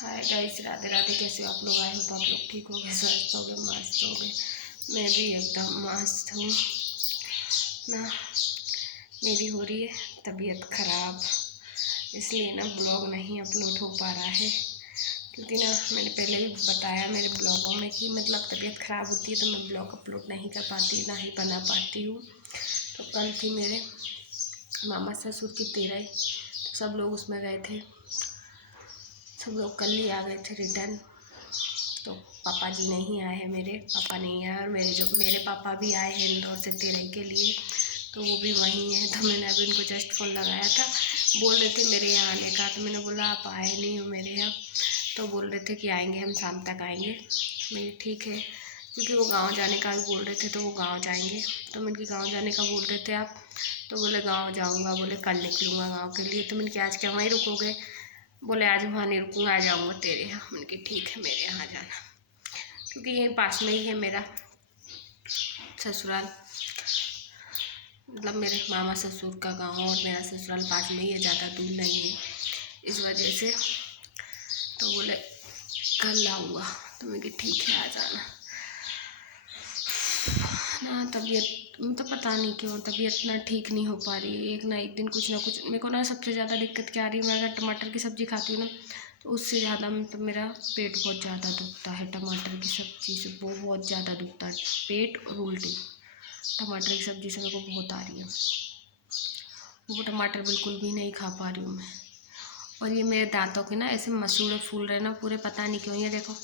Hi guys, Radhe Radhe. कैसे हो आप लोग? आए हो आप लोग ठीक हो गए, स्वस्थ हो गए, मस्त हो गए। मैं भी एकदम मस्त हूँ ना। मेरी हो रही है तबीयत ख़राब, इसलिए ना ब्लॉग नहीं अपलोड हो पा रहा है। क्योंकि ना मैंने पहले भी बताया मेरे ब्लॉगों में कि मतलब तबीयत ख़राब होती है तो मैं ब्लॉग अपलोड नहीं कर पाती, ना ही बना पाती हूँ। तो कल थी मेरे मामा ससुर की तेरह, तो सब लोग उसमें गए थे। सब लोग कल ही आ गए थे रिटर्न। तो पापा जी नहीं आए हैं, मेरे पापा नहीं आए, और मेरे पापा भी आए हैं इंदौर से तेरह के लिए, तो वो भी वहीं हैं। तो मैंने अभी उनको जस्ट फ़ोन लगाया था, बोल रहे थे मेरे यहाँ आने का। तो मैंने बोला आप आए नहीं हो मेरे यहाँ, तो बोल रहे थे कि आएंगे, हम शाम तक आएंगे। मैं ठीक है, क्योंकि वो गांव जाने का भी बोल रहे थे, तो वो गांव जाएंगे। तो मैंने कि गाँव जाने का बोल रहे थे आप, तो बोले गाँव जाऊँगा, बोले कल निकलूँगा गाँव के लिए। तो मैंने कि आज क्या वहीं रुकोगे? बोले आज वहाँ नहीं रुकूँगा, आ जाऊँगा तेरे यहाँ। मैंने कि ठीक है, मेरे यहाँ जाना, क्योंकि यहीं पास में ही है मेरा ससुराल। मतलब मेरे मामा ससुर का गांव और मेरा ससुराल पास में ही है, ज़्यादा दूर नहीं है, इस वजह से। तो बोले कल आऊँगा, तो मैं कि ठीक है, आ जाना ना। तबीयत तो पता नहीं क्यों तबीयत ना ठीक नहीं हो पा रही है। एक ना एक दिन कुछ ना कुछ। मेरे को ना सबसे ज़्यादा दिक्कत क्या आ रही है, मैं अगर टमाटर की सब्ज़ी खाती हूँ ना, तो उससे ज़्यादा मतलब मेरा पेट बहुत ज़्यादा दुखता है। टमाटर की सब्ज़ी से बहुत ज़्यादा दुखता है पेट, और उल्टी टमाटर की सब्ज़ी से मेरे को बहुत आ रही है। वो टमाटर बिल्कुल भी नहीं खा पा रही हूँ मैं। और ये मेरे दांतों के ना ऐसे मसूड़े फूल रहे ना पूरे, पता नहीं क्यों। ये देखो,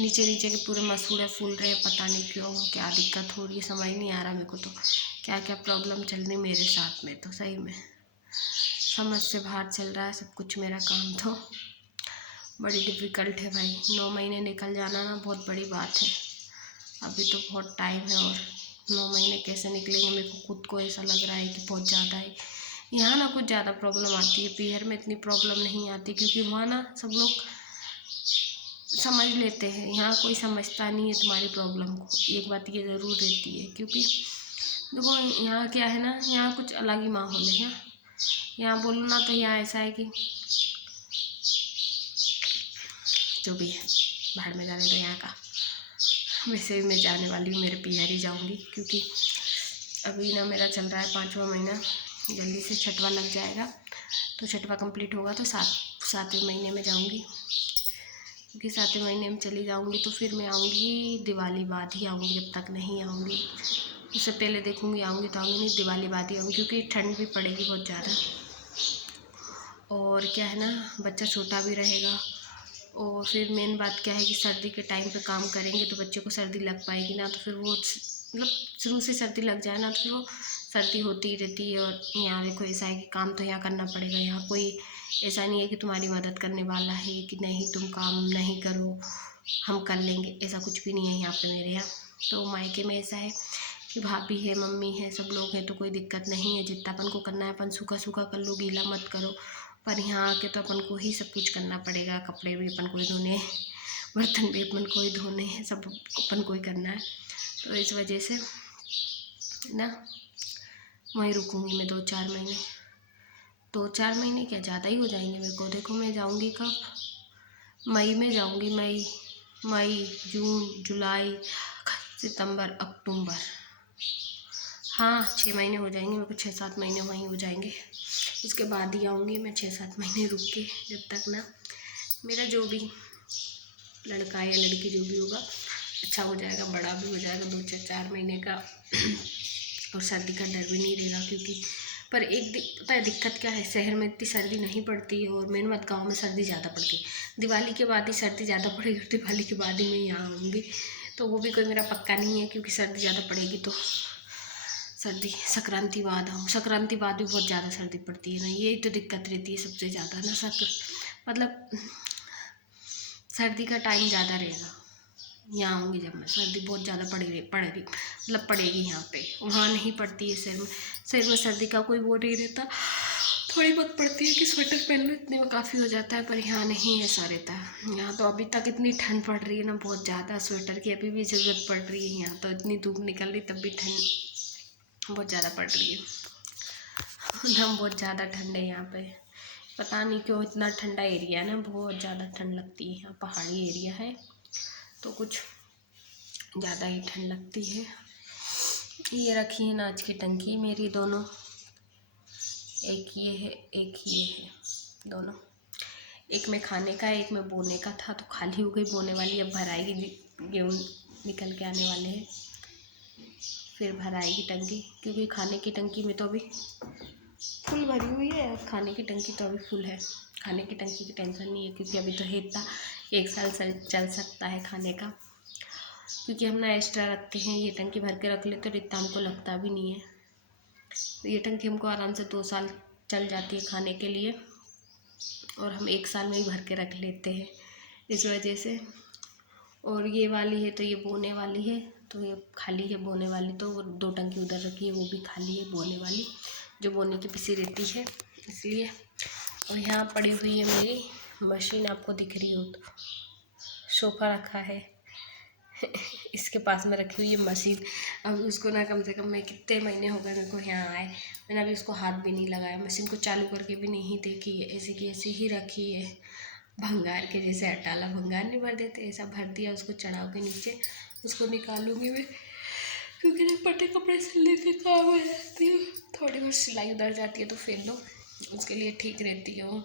नीचे नीचे के पूरे मसूड़े फूल रहे हैं, पता नहीं क्यों, क्या दिक्कत हो रही है, समझ नहीं आ रहा मेरे को। तो क्या क्या प्रॉब्लम चल रही मेरे साथ में, तो सही में समझ से बाहर चल रहा है सब कुछ। मेरा काम तो बड़ी डिफ़िकल्ट है भाई। 9 महीने निकल जाना ना बहुत बड़ी बात है। अभी तो बहुत टाइम है, और 9 महीने कैसे निकलेंगे मेरे को खुद को ऐसा लग रहा है कि बहुत ज़्यादा है। यहाँ ना कुछ ज़्यादा प्रॉब्लम आती है, पीहर में इतनी प्रॉब्लम नहीं आती, क्योंकि वहाँ ना सब लोग समझ लेते हैं। यहाँ कोई समझता नहीं है तुम्हारी प्रॉब्लम को, एक बात ये ज़रूर रहती है। क्योंकि देखो यहाँ क्या है ना, यहाँ कुछ अलग ही माहौल है। यहाँ बोलो ना तो यहाँ ऐसा है कि जो भी है बाहर में जाने दो यहाँ का। वैसे भी मैं जाने वाली हूँ, मेरे पीहर ही जाऊँगी, क्योंकि अभी ना मेरा चल रहा है 5वां महीना, जल्दी से 6वां लग जाएगा। तो 6वां कंप्लीट होगा तो 7वें महीने में जाऊँगी, क्योंकि 7वें महीने में चली जाऊँगी तो फिर मैं आऊँगी दिवाली बाद ही आऊँगी। जब तक नहीं आऊँगी, उससे पहले देखूँगी आऊँगी तो आऊँगी नहीं, दिवाली बाद ही आऊँगी, क्योंकि ठंड भी पड़ेगी बहुत ज़्यादा। और क्या है ना, बच्चा छोटा भी रहेगा। और फिर मेन बात क्या है कि सर्दी के टाइम पे काम करेंगे तो बच्चे को सर्दी लग पाएगी ना, तो फिर वो मतलब शुरू से सर्दी लग जाए ना, तो फिर वो सर्दी होती ही रहती है। और यहाँ देखो ऐसा है कि काम तो यहाँ करना पड़ेगा। यहाँ कोई ऐसा नहीं है कि तुम्हारी मदद करने वाला है कि नहीं तुम काम नहीं करो हम कर लेंगे, ऐसा कुछ भी नहीं है यहाँ पे मेरे यहाँ। तो मायके में ऐसा है कि भाभी है, मम्मी है, सब लोग हैं, तो कोई दिक्कत नहीं है। जितना अपन को करना है अपन सूखा सूखा कर लो, गीला मत करो। पर यहाँ आके तो अपन को ही सब कुछ करना पड़ेगा। कपड़े भी अपन को ही धोने, बर्तन भी अपन को ही धोने हैं, सब अपन को ही करना है। तो इस वजह से ना वहीं रुकूँगी मैं 2-4 महीने। 2-4 महीने क्या ज़्यादा ही हो जाएंगे मेरे को। देखो मैं जाऊँगी कब, मई में जाऊँगी। मई, जून, जुलाई, सितंबर, अक्टूबर, हाँ 6 महीने हो जाएंगे मेरे को। 6-7 महीने वहीं हो जाएंगे, उसके बाद ही आऊँगी मैं 6-7 महीने रुक के। जब तक ना मेरा जो भी लड़का या लड़की जो भी होगा अच्छा हो जाएगा, बड़ा भी हो जाएगा 2-4 महीने का, और सर्दी का डर भी नहीं रहेगा। क्योंकि पर एक पता है दिक्कत क्या है, शहर में इतनी सर्दी नहीं पड़ती है, और मेन बात गाँव में सर्दी ज़्यादा पड़ती है। दिवाली के बाद ही सर्दी ज़्यादा पड़ेगी, दिवाली के बाद ही मैं यहाँ आऊँगी। तो वो भी कोई मेरा पक्का नहीं है, क्योंकि सर्दी ज़्यादा पड़ेगी तो सर्दी संक्रांति बाद आऊँ। संक्रांति बाद भी बहुत ज़्यादा सर्दी पड़ती है ना, यही तो दिक्कत रहती है सबसे ज़्यादा ना। मतलब सर्दी का टाइम ज़्यादा रहेगा। यहाँ आऊँगी जब मैं, सर्दी बहुत ज़्यादा पड़ेगी मतलब पड़ेगी यहाँ पे, वहाँ नहीं पड़ती है शहर में। शहर में सर्दी का कोई वो नहीं रहता, थोड़ी बहुत पड़ती है कि स्वेटर पहन लो, इतने में काफ़ी हो जाता है। पर यहाँ नहीं ऐसा रहता है। यहाँ तो अभी तक इतनी ठंड पड़ रही है ना, बहुत ज़्यादा, स्वेटर की अभी भी ज़रूरत पड़ रही है। यहाँ तो इतनी धूप निकल रही तब भी ठंड बहुत ज़्यादा पड़ रही है ना, बहुत ज़्यादा ठंड है यहाँ पे। पता नहीं क्यों इतना ठंडा एरिया है ना, बहुत ज़्यादा ठंड लगती है। यहाँ पहाड़ी एरिया है तो कुछ ज़्यादा ही ठंड लगती है। ये रखी है नाच की टंकी मेरी दोनों, एक ये है एक ये है, दोनों। एक में खाने का है, एक में बोने का था, तो खाली हो गई बोने वाली, अब भराएगी, गेहूँ निकल के आने वाले हैं, फिर भराएगी टंकी। क्योंकि खाने की टंकी में तो अभी फुल भरी हुई है, और खाने की टंकी तो अभी फुल है। खाने की टंकी की टेंशन नहीं है, क्योंकि अभी तो है इतना, 1 साल चल सकता है खाने का। क्योंकि हम ना एक्स्ट्रा रखते हैं, ये टंकी भर के रख लेते, तो इतना हमको लगता भी नहीं है। तो ये टंकी हमको आराम से 2 साल चल जाती है खाने के लिए, और हम 1 साल में ही भर के रख लेते हैं, इस वजह से। और ये वाली है तो ये बोने वाली है, तो ये खाली है बोने वाली, तो 2 टंकी उधर रखी है, वो भी खाली है बोने वाली, जो बोने की पिसी रहती है, इसलिए। और यहाँ पड़ी हुई है मेरी मशीन, आपको दिख रही हो तो। सोफ़ा रखा है इसके पास में रखी हुई है मशीन। अब उसको ना कम से कम मैं कितने महीने हो गए मेरे को यहाँ आए, मैंने अभी उसको हाथ भी नहीं लगाया, मशीन को चालू करके भी नहीं देखी है, ऐसी की ऐसी ही रखी है। भंगार के जैसे अटाला भंगार नहीं भर देते, ऐसा भर दिया उसको चढ़ाव के नीचे। उसको निकालूंगी मैं, क्योंकि ना फटे कपड़े सिलने के काम आ जाती है, थोड़ी बहुत सिलाई उधर जाती है तो फेर लो, उसके लिए ठीक रहती है वो।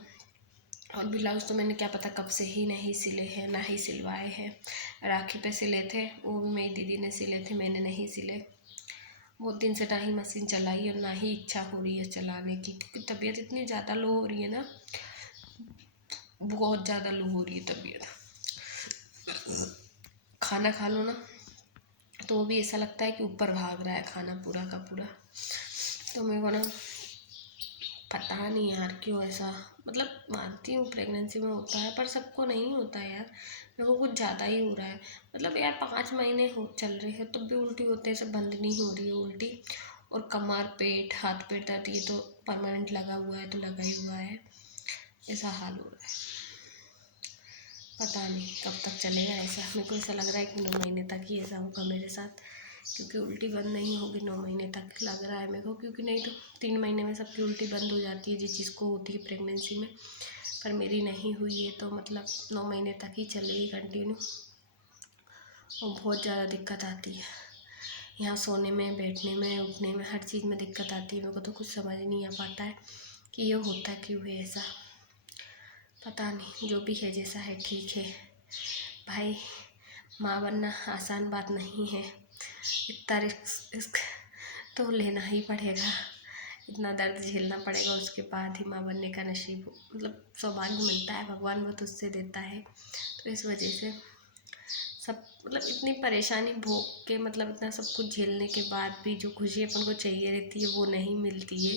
और ब्लाउज़ तो मैंने क्या पता कब से ही नहीं सिले हैं, ना ही सिलवाए हैं। राखी पे सिले थे, वो भी मेरी दीदी ने सिले थे, मैंने नहीं सिले। बहुत दिन से ना ही मशीन चलाई और ना ही इच्छा हो रही है चलाने की, क्योंकि तबीयत इतनी ज़्यादा लो हो रही है ना, बहुत ज़्यादा लो हो रही है तबीयत। खाना खा लो ना तो वो भी ऐसा लगता है कि ऊपर भाग रहा है खाना पूरा का पूरा। तो मेरे को ना पता नहीं यार क्यों ऐसा, मतलब मानती हूँ प्रेगनेंसी में होता है, पर सबको नहीं होता है यार, मेरे को कुछ ज़्यादा ही हो रहा है। मतलब यार 5 महीने हो चल रहे हैं तब भी उल्टी होते हैं, सब बंद नहीं हो रही है उल्टी। और कमर पेट हाथ पैर दर्द ये तो परमानेंट लगा हुआ है, तो लगा ही हुआ है, ऐसा हाल हो रहा है। पता नहीं कब तक चलेगा ऐसा, मेरे को ऐसा लग रहा है कि 9 महीने तक ही ऐसा होगा मेरे साथ, क्योंकि उल्टी बंद नहीं होगी 9 महीने तक, लग रहा है मेरे को। क्योंकि नहीं तो 3 महीने में सबकी उल्टी बंद हो जाती है, जिस चीज़ को होती है प्रेगनेंसी में, पर मेरी नहीं हुई है, तो मतलब 9 महीने तक ही चलेगी कंटिन्यू। और बहुत ज़्यादा दिक्कत आती है यहाँ, सोने में बैठने में उठने में हर चीज़ में दिक्कत आती है। मेरे को तो कुछ समझ नहीं आ पाता है कि ये होता क्यों है ऐसा, पता नहीं। जो भी है जैसा है ठीक है भाई, माँ बनना आसान बात नहीं है, इतना रिस्क तो लेना ही पड़ेगा, इतना दर्द झेलना पड़ेगा, उसके बाद ही माँ बनने का नसीब मतलब सौभाग्य मिलता है, भगवान बहुत उससे देता है। तो इस वजह से सब मतलब इतनी परेशानी भोग के, मतलब इतना सब कुछ झेलने के बाद भी जो खुशी अपन को चाहिए रहती है वो नहीं मिलती है।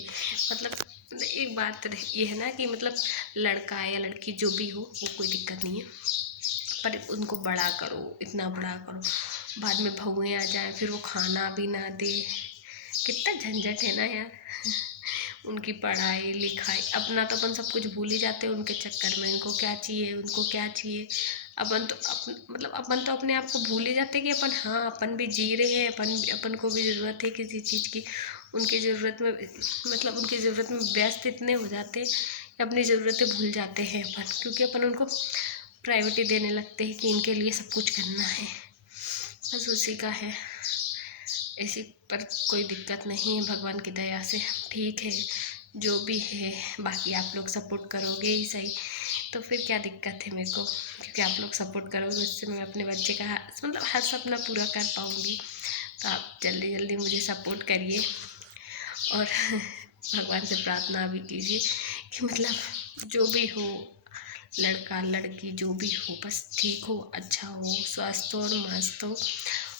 मतलब एक बात ये है ना कि मतलब लड़का या लड़की जो भी हो वो कोई दिक्कत नहीं है, पर उनको बड़ा करो, इतना बड़ा करो, बाद में बहुएँ आ जाए फिर वो खाना भी ना दे, कितना झंझट है ना यार उनकी पढ़ाई लिखाई, अपना तो अपन सब कुछ भूल ही जाते हैं उनके चक्कर में, इनको क्या चाहिए उनको क्या चाहिए। अपन तो अपने आप को भूल ही जाते हैं कि अपन, हाँ अपन भी जी रहे हैं, अपन को भी ज़रूरत है किसी चीज़ की। उनकी ज़रूरत में मतलब उनकी ज़रूरत में व्यस्त इतने हो जाते हैं कि अपनी ज़रूरतें भूल जाते हैं अपन, क्योंकि अपन उनको प्रायोरिटी देने लगते हैं कि इनके लिए सब कुछ करना है, बस उसी का है। ऐसी पर कोई दिक्कत नहीं है भगवान की दया से, ठीक है जो भी है। बाकी आप लोग सपोर्ट करोगे ही सही, तो फिर क्या दिक्कत है मेरे को, क्योंकि आप लोग सपोर्ट करोगे उससे मैं अपने बच्चे का मतलब हर सपना पूरा कर पाऊँगी। तो आप जल्दी जल्दी मुझे सपोर्ट करिए, और भगवान से प्रार्थना भी कीजिए कि मतलब जो भी हो, लड़का लड़की जो भी हो, बस ठीक हो, अच्छा हो, स्वस्थ हो और मस्त हो,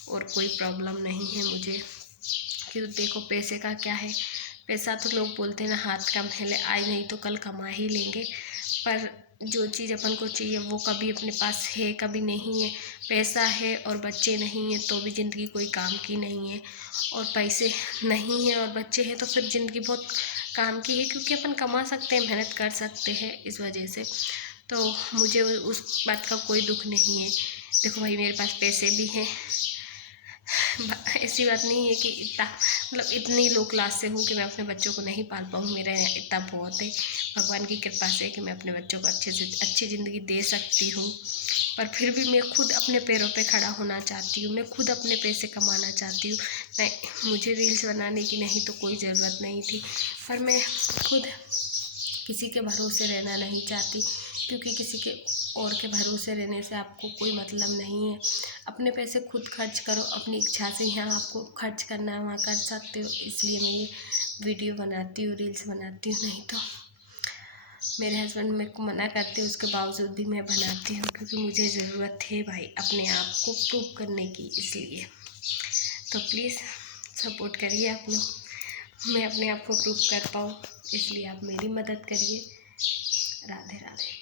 और कोई प्रॉब्लम नहीं है मुझे। क्यों देखो पैसे का क्या है, पैसा तो लोग बोलते हैं ना हाथ का मैल है, आज नहीं तो कल कमा ही लेंगे, पर जो चीज़ अपन को चाहिए वो कभी अपने पास है कभी नहीं है। पैसा है और बच्चे नहीं हैं तो भी ज़िंदगी कोई काम की नहीं है, और पैसे नहीं है और बच्चे हैं तो फिर ज़िंदगी बहुत काम की है, क्योंकि अपन कमा सकते हैं, मेहनत कर सकते हैं, इस वजह से तो मुझे उस बात का कोई दुख नहीं है। देखो भाई मेरे पास पैसे भी हैं, ऐसी बात नहीं है कि इतना मतलब इतनी लो क्लास से हूँ कि मैं अपने बच्चों को नहीं पाल पाऊँ। मेरा इतना बहुत है भगवान की कृपा से कि मैं अपने बच्चों को अच्छे से अच्छी ज़िंदगी दे सकती हूँ। पर फिर भी मैं खुद अपने पैरों पे खड़ा होना चाहती हूँ, मैं खुद अपने पैसे कमाना चाहती हूँ। नहीं, मुझे रील्स बनाने की नहीं तो कोई ज़रूरत नहीं थी, पर मैं खुद किसी के भरोसे रहना नहीं चाहती, क्योंकि किसी के और के भरोसे रहने से आपको कोई मतलब नहीं है। अपने पैसे खुद खर्च करो, अपनी इच्छा से यहाँ आपको खर्च करना है वहाँ कर सकते हो, इसलिए मैं ये वीडियो बनाती हूँ, रील्स बनाती हूँ। नहीं तो मेरे हस्बैंड मेरे को मना करते हैं, उसके बावजूद भी मैं बनाती हूँ, क्योंकि मुझे ज़रूरत है भाई अपने आप को प्रूव करने की, इसलिए। तो प्लीज़ सपोर्ट करिए आप लोग, मैं अपने आप को प्रूव कर पाऊँ, इसलिए आप मेरी मदद करिए। राधे राधे।